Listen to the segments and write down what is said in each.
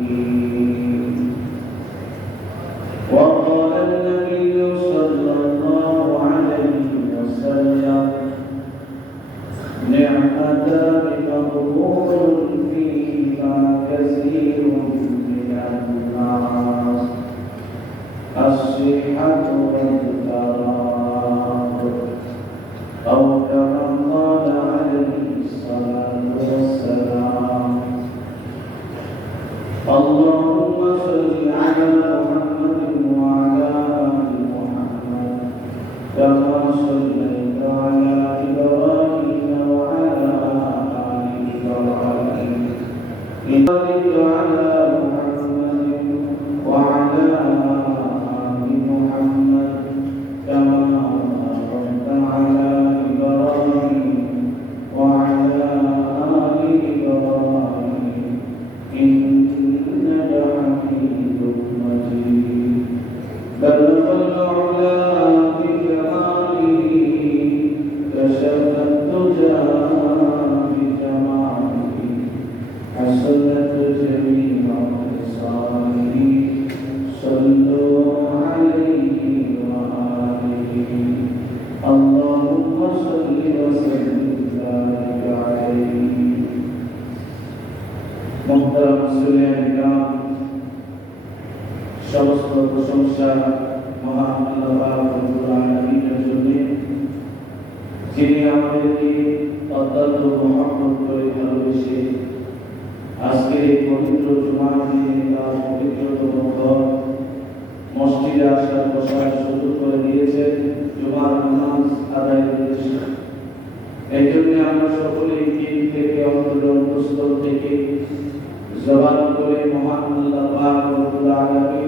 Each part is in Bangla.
Mm-hmm. সমস্ত প্রশংসা মহান আল্লাহ রব্বুল জন্য। করে ভালোবেসে আজকে এই পবিত্র জুমার দিনে তার পবিত্রতম ঘর মসজিদে আসার বসার সুযোগ করে দিয়েছেন জুমার নামাজ আদায় করেছে জন্য আমরা সকলেই দিন থেকে জবান করে মহান আল্লাহ দরবারে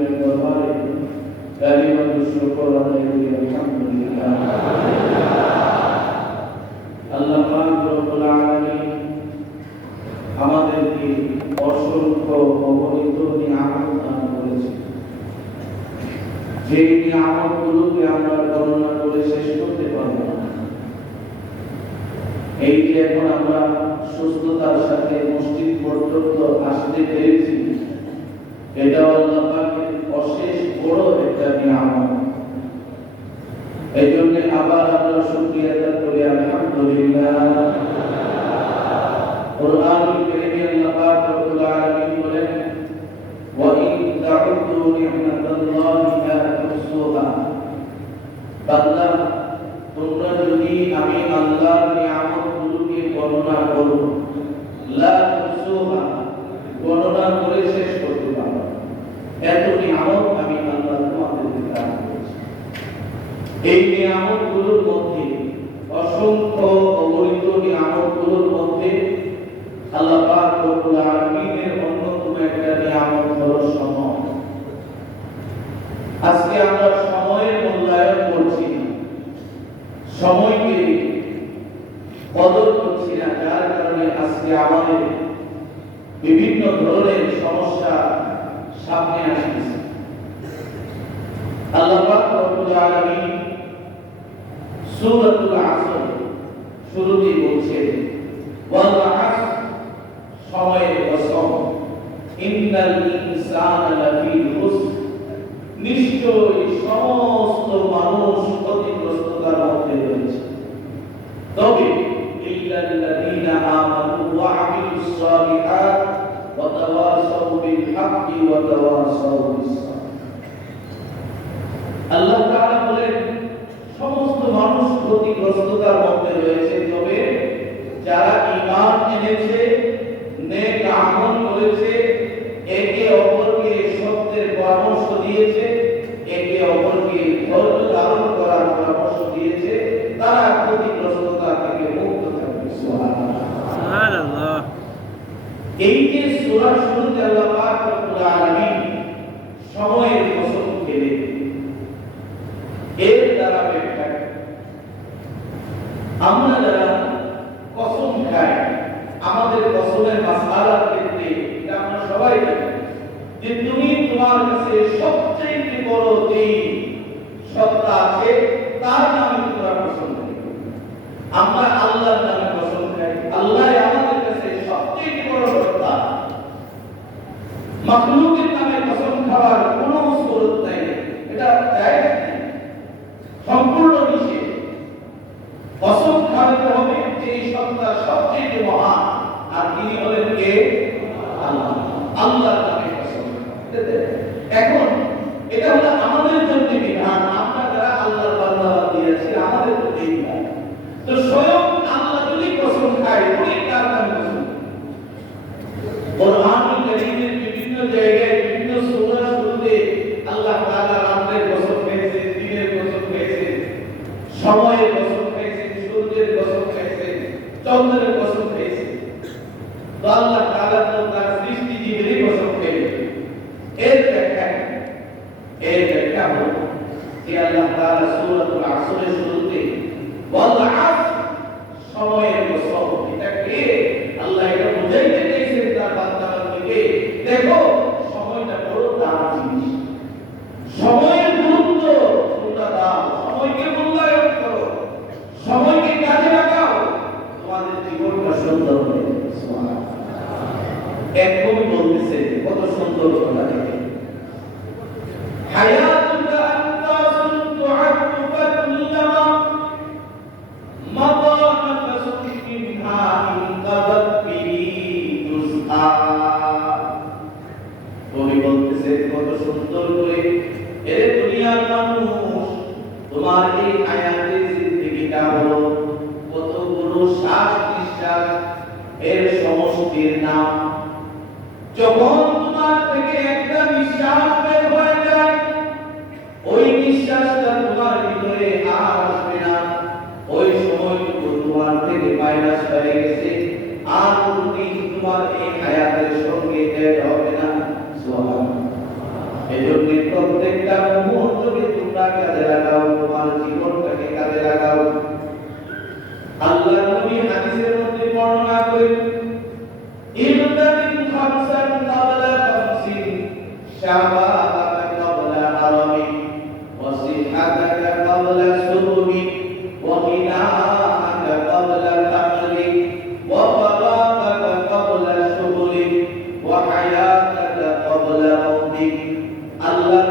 করি আলহামদুলিল্লাহ আল্লাহ আমাদেরকে অসংখ্য অগণিত যে নিয়ামতগুলোকে আমরা গণনা করে শেষ করতে পারব না এই যে এখন আমরা সুস্থতার সাথে মসজিদ পর্যন্ত আসতে পেরেছি। এটা আল্লাহ পাকের অশেষ বড় একটা নিয়ামত এই জন্য আবার আমরা শুকরিয়া করি, আলহামদুলিল্লাহ। আল্লাহ যদি আমি আল্লাহর নিয়ামতগুলোকে গণনা করো, লা তুহসুহা শেষ করতে পারো। না। এত নিয়ামত আমি আল্লাহ তোমাদেরকে দান করেছি। এই নিয়ামতগুলোর মধ্যে, অসংখ্য অগণিত নিয়ামতগুলোর মধ্যে আল্লাহ রব্বুল আলামিনের অন্যতম একটা নিয়ামত হলো সময়। আজকে আমরা সময়ের মূল্যায়ন করছি সময়কে কদর করছি না, যার কারণে আজকে আমাদের বিভিন্ন ধরনের সমস্যা সামনে আসতেছে আল্লাহ রব্বুল আলামিন সূরাতুল আসর শুরুতেই বলছেন ওয়াল আসর সময়ের কসম, ইন্নাল ইনসানা লাফি খুসর নিশ্চয়ই সমস্ত মানুষ ক্ষতিগ্রস্ততার মধ্যে রয়েছে। তবে, ইল্লাল্লাযীনা আমানু ওয়া আমিলুস সালিহাত ওয়া তাওয়াসাউ বিল হাক্কি ওয়া তাওয়াসাউ বিস সাবর আল্লাহ তাআলা বলেন সমস্ত মানুষ ক্ষতিগ্রস্ততার মধ্যে রয়েছে। তবে যারা ইমান এনেছে নেক আমল করেছে আল্লাহ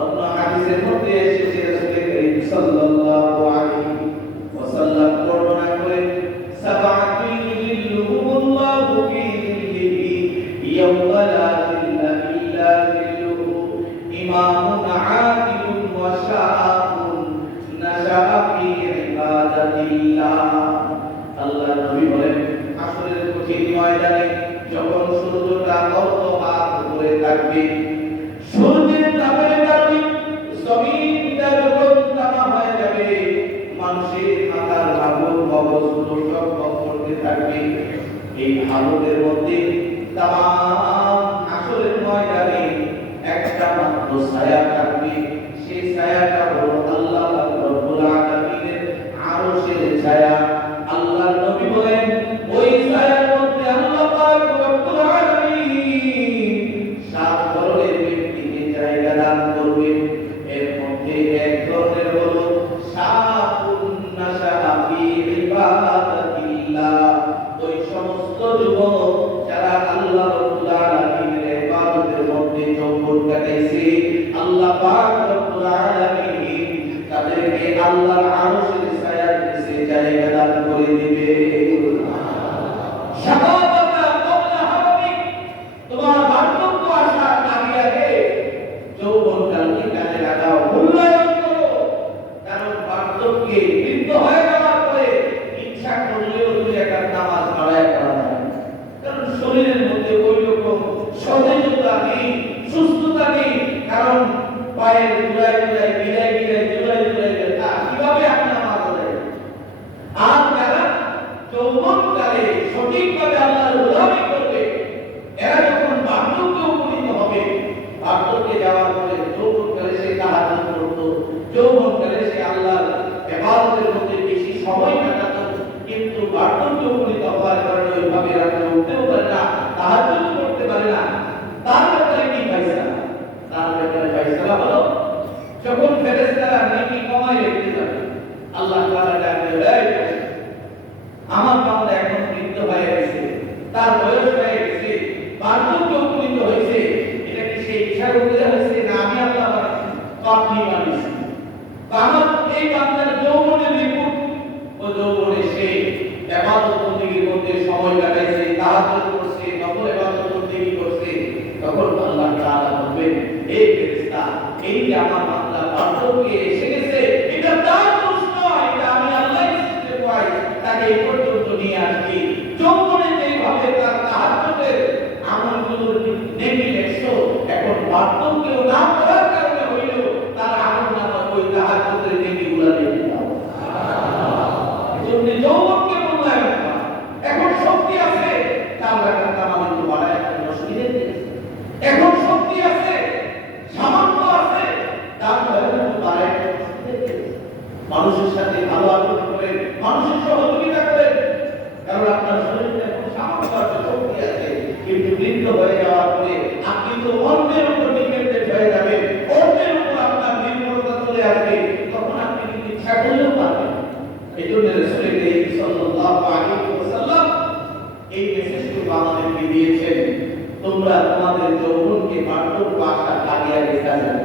অন্য হাদিসের মধ্যে এসেছে রাসূলের করিম সাল্লাল্লাহু ছায়াটা কি সেই ছায়াটা হলো আল্লাহ menggalangi karena ফাইসলা হলো যখন ফেরেশতারা নেকি কমাই রেখে যাবে, আল্লাহ তাআলা ডাকবে আমার বান্দা এখন বৃদ্ধ হয়ে গেছে, তার বয়স হয়ে গেছে বার্ধক্য উপনীত হয়েছে। এটা কি সেই ইচ্ছা করতে হয়েছে? না, আমি আল্লাহ বানিয়েছি আপনি বানিয়েছি তো আমার এই বান্দার যৌবনের রিপোর্ট ও যৌবনে সে এবাদত বন্দেগীর মধ্যে সময় কাটাইছে তাহাজ্জুদ করছে নফল এবাদত বন্দেগী করছে তখন আল্লাহ তাআলা বলবেন এই ফেরেশতা এই যে আমার বান্দা বার্ধক্যে এসে গেছে এটা তার দোষ নয় এটা আমি আল্লাহ সৃষ্টি করাই তাকে এই পর্যন্ত নিয়ে আসছি যৌবনে যেভাবে তার তাহাজ্জুদের আমলগুলোর নেকি লেখছো এখন বার্ধক্যেও না করার কারণে হইল তার আমল নামা ওই তাহাজ্জুদের নেকিগুলো লিখে দাও এজন্য যৌবনকে মূল্যায়ন করা। এখন শক্তি আছে চার লাখ টাকা আমার একটু বাড়ায় এখন অসুবিধা নেই। এখন শক্তি আছে সামর্থ্য আছে তার ভয়ে একটু বাড়ায় এখন অসুবিধা নেই। মানুষের সাথে ভালো আচরণ করেন মানুষের সহযোগিতা করেন কারণ আপনার শরীরে এখন সামর্থ্য আছে শক্তি আছে কিন্তু বৃদ্ধ হয়ে যাওয়ার পরে আপনি তো অন্যের উপর ডিপেন্ডেন্ট হয়ে যাবেন অন্যের উপর আপনার নির্ভরতা চলে আসবে তখন আপনি কিন্তু ইচ্ছা করলেও পারবেন না। এই জন্য রসুল করিম সাল্লাল্লাহু আলাইহি ওয়াসাল্লাম এই মেসেজটুকু আমাদেরকে দিয়েছেন তোমরা তোমাদের যৌবনকে বার্ধক্য আশা লাগিয়ে রেখা যাবে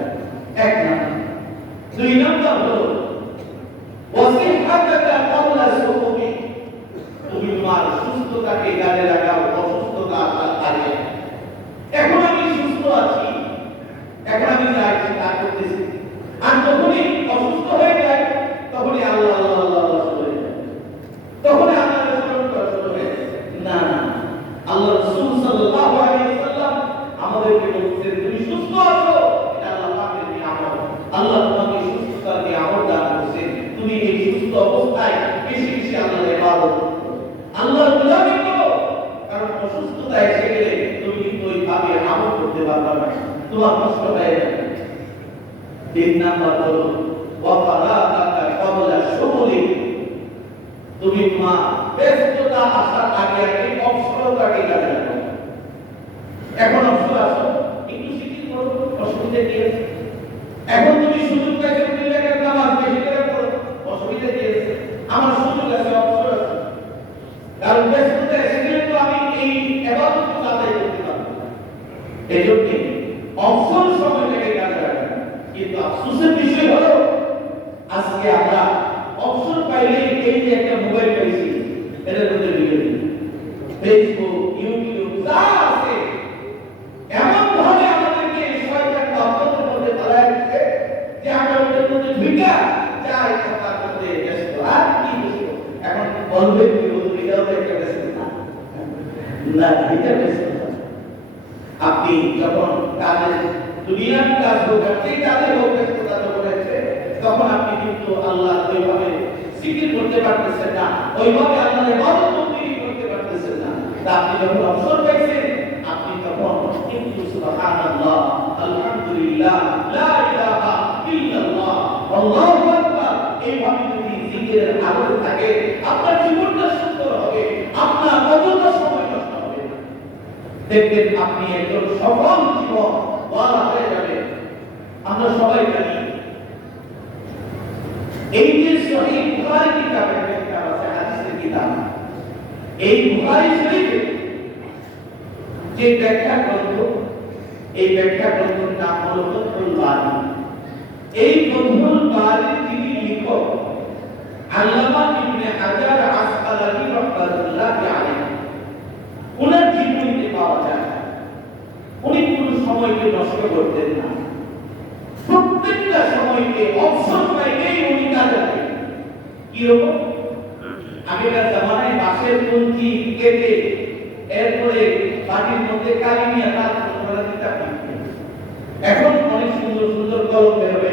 এক নাম্বার দুই নাম্বার হলো ওয়াসিহাতাকা ক্বাবলা সুকুমি তুমি তোমার সুস্থতাকে কাজে লাগাও অসুস্থতা আসার আগে এখন আমি সুস্থ আছি এখন আমি যা ইচ্ছে তা করতেছি আর যখনই অসুস্থ হয়ে যায় তখনই আল্লাহ আল্লাহ আল্লাহ আল্লাহ শুরু হয়ে যায় তখনই আল্লাহ স্মরণ করা শুরু হয়ে যায়। না না আল্লাহ রাসূল সাল্লাল্লাহু আলাইহি ওয়াসাল্লাম আমাদেরকে বলছেন তুমি সুস্থ আছো এটা আল্লাহ পাকের নিয়ামত আল্লাহ তোমাকে সুস্থতা দিয়ে আমল দান করেছেন তুমি এই সুস্থ অবস্থায় বেশি বেশি আল্লাহর ইবাদত করো। আল্লাহর গোলামি করো কারণ অসুস্থতা এসে গেলে তুমি কিন্তু ওইভাবে আমল করতে পারবে না তোমার কষ্ট হয়ে যাবে তুমি মা, ব্যস্ততা আসার আগে আগে অবসরতাকে কাজে এখন অবসর আছো, একটু শিথিল করো, অসুবিধা কি এখন তুমি সুযোগ পাইছো, তুমি নামাজ বেশি করে পড়ো অসুবিধা কি আছে আমার সুযোগ আছে অবসর আছে কারণ ব্যস্ততা এসে গেলে তো আমি এই এবাদত আদায় করতে পারব না এই জন্যে অবসর সময়টাকে কাজে লাগানো কিন্তু আফসোসের বিষয় হলো আজকে আমরা অবসর পাইলে এই যে একটা মোবাইল পাইছি, এটার মধ্যে ভিডিও ফেসবুক ইউটিউব যা আছে এমন ভাবে আমাদেরকে শয়তান বাধ্যতার মধ্যে দিচ্ছে যে আমরা ওটার মধ্যে ঢুকা যা ইচ্ছা তা করতে ব্যস্ত। আর কি এখন বলবেন কি এটাও তো একটা ব্যস্ত না। না ব্যস্ত আপনি যখন কাজে দুনিয়ার কাজ হোক, আর যে কাজে হোক তখন আপনি কিন্তু আল্লাহ ওইভাবে জিকির করতে পারতেছেন না, ওইভাবে করতে পারতেছেন না। আপনি যখন অবসর পাইছেন, আপনি তখন কিন্তু সুবহানাল্লাহ, আলহামদুলিল্লাহ, লা ইলাহা ইল্লাল্লাহ, আল্লাহু আকবার। এইভাবে যদি জিকিরের থাকে, আপনার জীবনটা সুন্দর হবে, আপনার সময় নষ্ট হবে দেখবেন আপনি একজন সফল জীবন ওয়ালা হয়ে যাবে আমরা সবাই জানি এই যে ব্যাখ্যা গ্রন্থ এই ব্যাখ্যা গ্রন্থের নাম হলো ফতহুল বারী। এই ফতহুল বারীর যিনি লেখক, আল্লামা ইবনে হাজার আসকালানি রাহমাতুল্লাহি আলাইহি ওনার জীবনীতে পাওয়া যায়। উনি কোনো সময়কে নষ্ট করতেন না। প্রত্যেকটা সময়কে অবসর কীরকম আগেকার জামানায় বাঁশের পঞ্চি কেটে এরপরে বাটির মধ্যে কালি নিয়ে তার এখন অনেক সুন্দর সুন্দর কলম আছি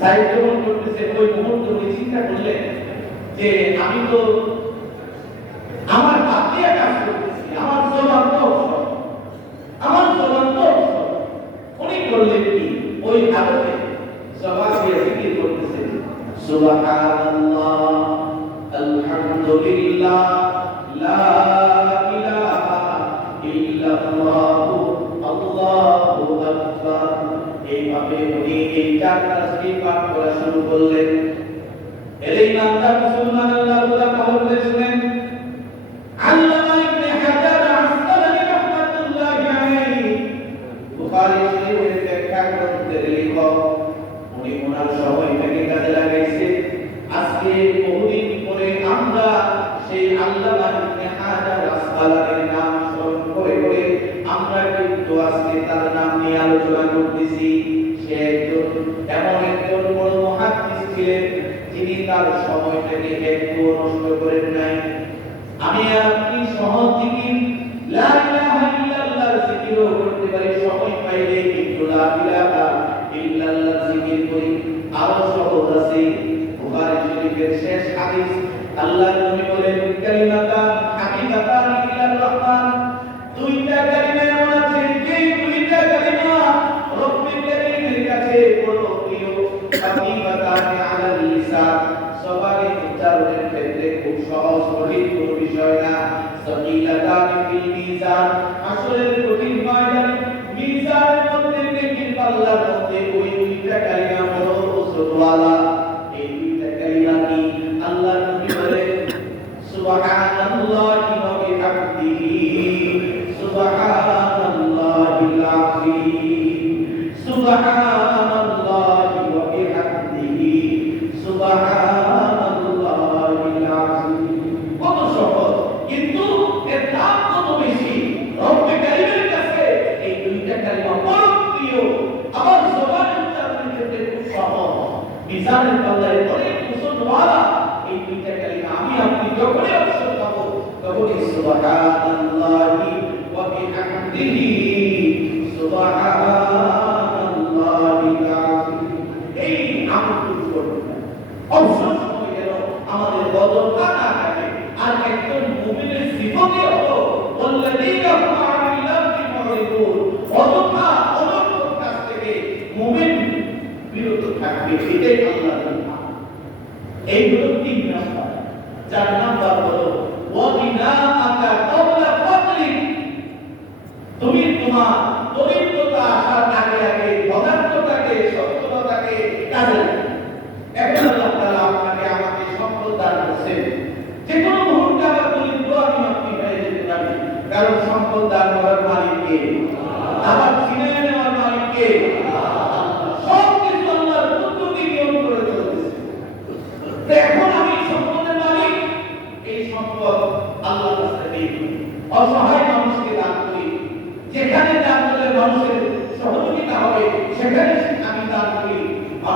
সাইড যখন করতেছে ওই মুহূর্ত চিন্তা করলেন যে আমি তো এইভাবে উনি এই চারটা শ্রী পাঠ করা শুরু করলেন। এর এই নামটা মুসলমানেরা গোলাম শুনেন। কিন্তু আরও সহজ আছে। বুখারী শরীফের শেষ হাদিস আল্লাহ নবী বলেন কালিমাতা 나 এটাই আল্লাহ এই হলো তিন রাস্তা। যার নাম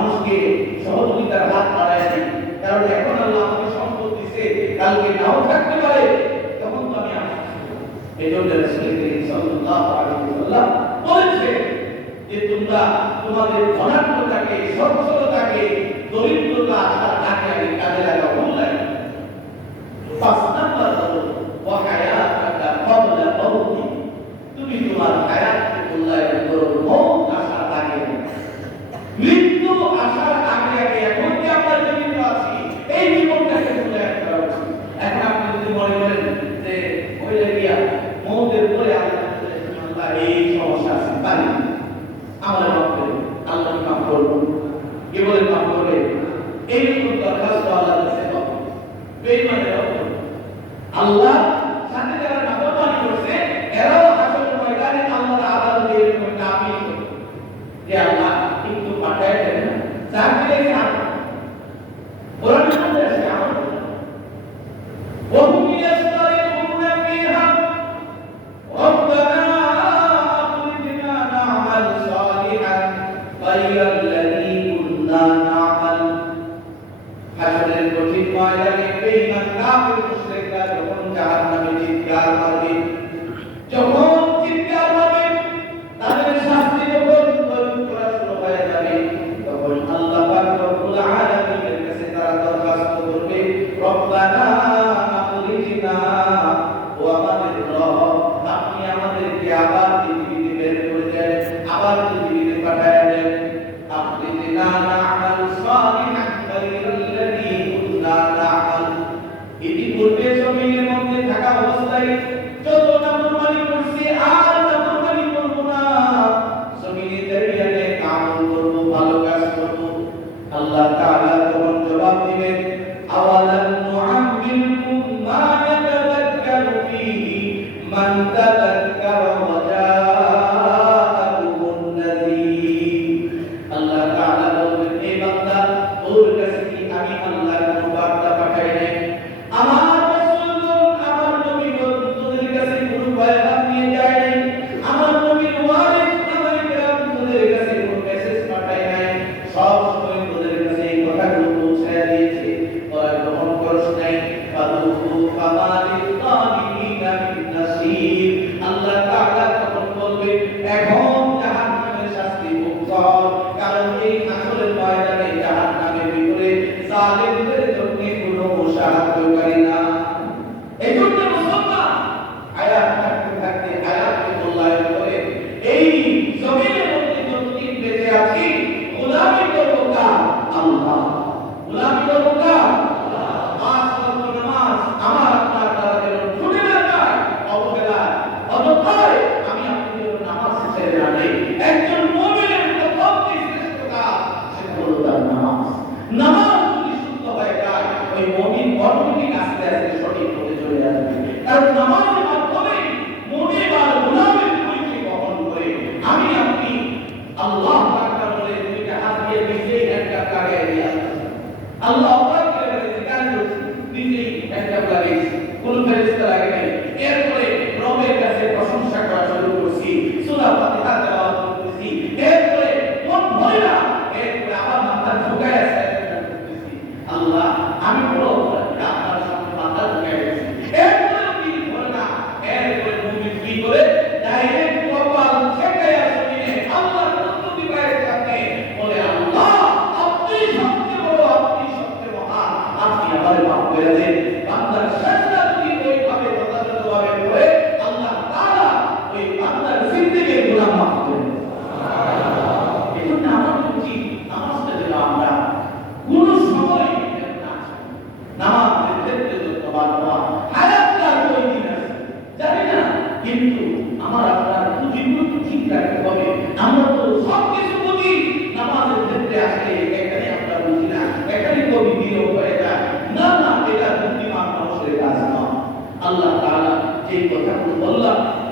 মানুষকে সহযোগিতার হাত বাড়াইছি কারণ এখন আল্লাহ আমাকে সম্পদ দিছে, কালকে নাও থাকতে পারে, তখন তো আমি এই যে তোমরা তোমাদের ধনাত্মতাকে সচ্ছলতাকে, দরিদ্রতা আসার আগে আগে কাজে লাগাও। da,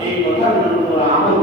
এই কথাগুলোর আমল